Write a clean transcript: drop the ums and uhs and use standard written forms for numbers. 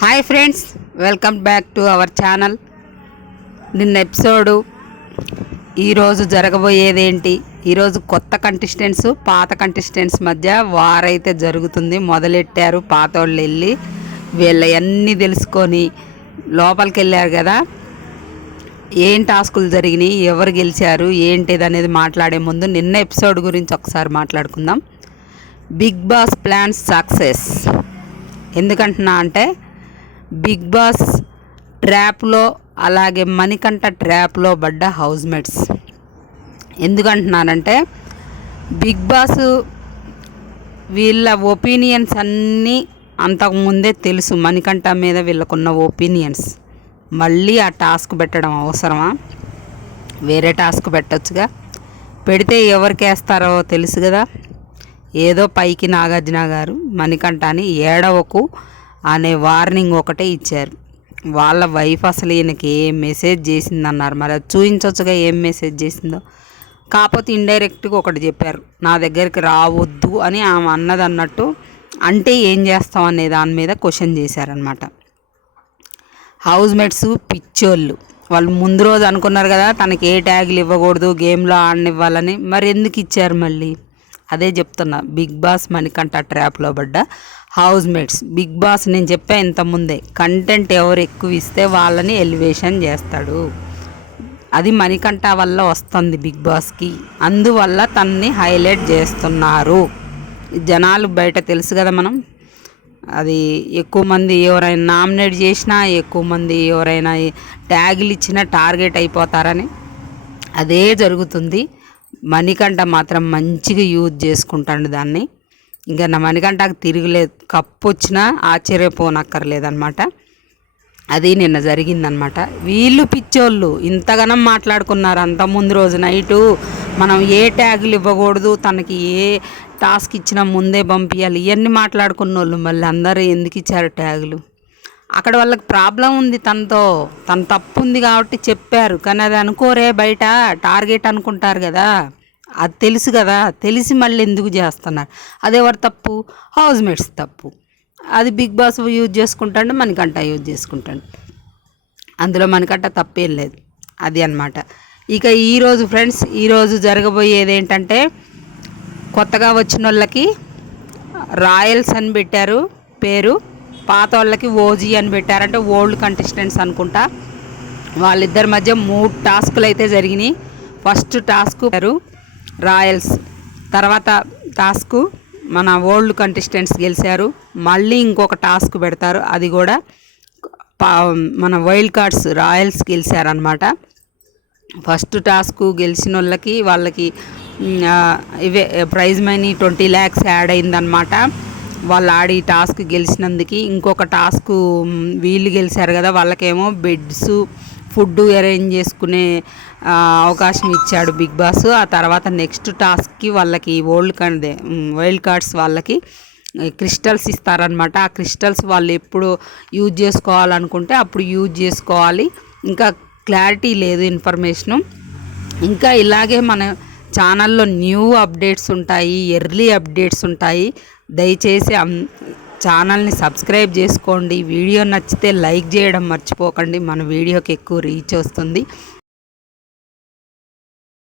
Hi friends, welcome back to our channel. నిన్న episode ఈరోజు జరగబోయేదేంటి, ఈరోజు కొత్త కంటెస్టెంట్స్ పాత కంటెస్టెంట్స్ మధ్య వారైతే జరుగుతుంది. మొదలెట్టారు పాత వాళ్ళు వెళ్ళి వీళ్ళవన్నీ తెలుసుకొని లోపలికి వెళ్ళారు కదా. ఏం టాస్కులు జరిగినాయి, ఎవరు గెలిచారు, ఏంటిది అనేది మాట్లాడే ముందు నిన్న ఎపిసోడ్ గురించి ఒకసారి మాట్లాడుకుందాం. Bigg Boss plans success. ఎందుకంటున్నా అంటే బిగ్ బాస్ ట్రాప్లో అలాగే మణికంఠ ట్రాప్లో పడ్డ హౌస్ మేట్స్. ఎందుకంటున్నానంటే బిగ్ బాస్ వీళ్ళ ఒపీనియన్స్ అన్నీ అంతకుముందే తెలుసు. మణికంఠ మీద వీళ్ళకున్న ఒపీనియన్స్. మళ్ళీ ఆ టాస్క్ పెట్టడం అవసరమా? వేరే టాస్క్ పెట్టచ్చుగా. పెడితే ఎవరికి వేస్తారో తెలుసు కదా. ఏదో పైకి నాగార్జున గారు మణికంఠని ఏడవకు అనే వార్నింగ్ ఒకటే ఇచ్చారు. వాళ్ళ వైఫ్ అసలు ఈయనకి ఏం మెసేజ్ చేసిందన్నారు. మరి అది చూపించవచ్చుగా ఏం మెసేజ్ చేసిందో. కాకపోతే ఇండైరెక్ట్గా ఒకటి చెప్పారు, నా దగ్గరికి రావద్దు అని ఆమె అన్నది అన్నట్టు. అంటే ఏం చేస్తాం అనే దాని మీద క్వశ్చన్ చేశారనమాట. హౌస్ మేట్స్ పిచ్చోళ్ళు. వాళ్ళు ముందు రోజు అనుకున్నారు కదా తనకి ఏ ట్యాగులు ఇవ్వకూడదు, గేమ్లో ఆడనివ్వాలని. మరి ఎందుకు ఇచ్చారు మళ్ళీ? అదే చెప్తున్నా, బిగ్ బాస్ మణికంఠ ట్రాప్లో పడ్డ హౌస్ మేట్స్. బిగ్ బాస్ నేను చెప్పా ఇంతకుముందే, కంటెంట్ ఎవరు ఎక్కువ ఇస్తే వాళ్ళని ఎలివేషన్ చేస్తాడు. అది మణికంఠ వల్ల వస్తుంది బిగ్ బాస్కి. అందువల్ల తనని హైలైట్ చేస్తున్నారు. జనాలు బయట తెలుసు కదా మనం. అది ఎక్కువ మంది ఎవరైనా నామినేట్ చేసినా, ఎక్కువ మంది ఎవరైనా ట్యాగులు ఇచ్చినా టార్గెట్ అయిపోతారని అదే జరుగుతుంది. మణికంఠ మాత్రం మంచిగా యూజ్ చేసుకుంటాడు దాన్ని. ఇంకా నా మణికంఠకు తిరగలేదు. కప్పు వచ్చినా ఆశ్చర్యపోనక్కర్లేదన్నమాట. అది నిన్న జరిగిందనమాట. వీళ్ళు పిచ్చోళ్ళు ఇంతగానం మాట్లాడుకున్నారు. అంత ముందు రోజు నైటు మనం ఏ ట్యాగులు ఇవ్వకూడదు, తనకి ఏ టాస్క్ ఇచ్చినా ముందే పంపించాలి, ఇవన్నీ మాట్లాడుకున్న వాళ్ళు మళ్ళీ అందరూ ఎందుకు ఇచ్చారు ట్యాగులు? అక్కడ వాళ్ళకి ప్రాబ్లం ఉంది తనతో, తన తప్పు ఉంది కాబట్టి చెప్పారు. కానీ అది అనుకోరే, బయట టార్గెట్ అనుకుంటారు కదా. అది తెలుసు కదా, తెలిసి మళ్ళీ ఎందుకు చేస్తున్నారు? అదెవరు తప్పు? హౌస్ మేట్స్ తప్పు. అది బిగ్ బాస్ యూజ్ చేసుకుంటాడు, మణికంఠ యూజ్ చేసుకుంటాడు. అందులో మణికంఠ తప్పేం లేదు. అది అన్నమాట. ఇక ఈరోజు ఫ్రెండ్స్, ఈరోజు జరగబోయేది ఏంటంటే కొత్తగా వచ్చిన వాళ్ళకి రాయల్స్ అని పెట్టారు పేరు, పాత వాళ్ళకి ఓజీ అని పెట్టారంటే ఓల్డ్ కంటెస్టెంట్స్ అనుకుంటా. వాళ్ళిద్దరి మధ్య 3 టాస్కులు అయితే జరిగినాయి. ఫస్ట్ టాస్క్ రాయల్స్, తర్వాత టాస్క్ మన ఓల్డ్ కంటెస్టెంట్స్ గెలిచారు. మళ్ళీ ఇంకొక టాస్క్ పెడతారు, అది కూడా మన వైల్డ్ కార్డ్స్ రాయల్స్ గెలిచారనమాట. ఫస్ట్ టాస్క్ గెలిచిన వాళ్ళకి ఇవే ప్రైజ్ మనీ 20 lakhs యాడ్ అయిందనమాట. వాళ్ళు ఆడి టాస్క్ గెలిచినందుకు. ఇంకొక టాస్క్ వీళ్ళు గెలిచారు కదా, వాళ్ళకేమో బెడ్స్ ఫుడ్ అరేంజ్ చేసుకునే అవకాశం ఇచ్చాడు బిగ్ బాస్. ఆ తర్వాత నెక్స్ట్ టాస్క్కి వాళ్ళకి వైల్డ్ కార్డ్స్ వాళ్ళకి క్రిస్టల్స్ ఇస్తారనమాట. ఆ క్రిస్టల్స్ వాళ్ళు ఎప్పుడు యూజ్ చేసుకోవాలనుకుంటే అప్పుడు యూజ్ చేసుకోవాలి. ఇంకా క్లారిటీ లేదు ఇన్ఫర్మేషను. ఇంకా ఇలాగే మన ఛానల్లో న్యూ అప్డేట్స్ ఉంటాయి, ఎర్లీ అప్డేట్స్ ఉంటాయి. దయచేసి ఛానల్ని సబ్స్క్రైబ్ చేసుకోండి. వీడియో నచ్చితే లైక్ చేయడం మర్చిపోకండి. మన వీడియోకి ఎక్కువ రీచ్ వస్తుంది.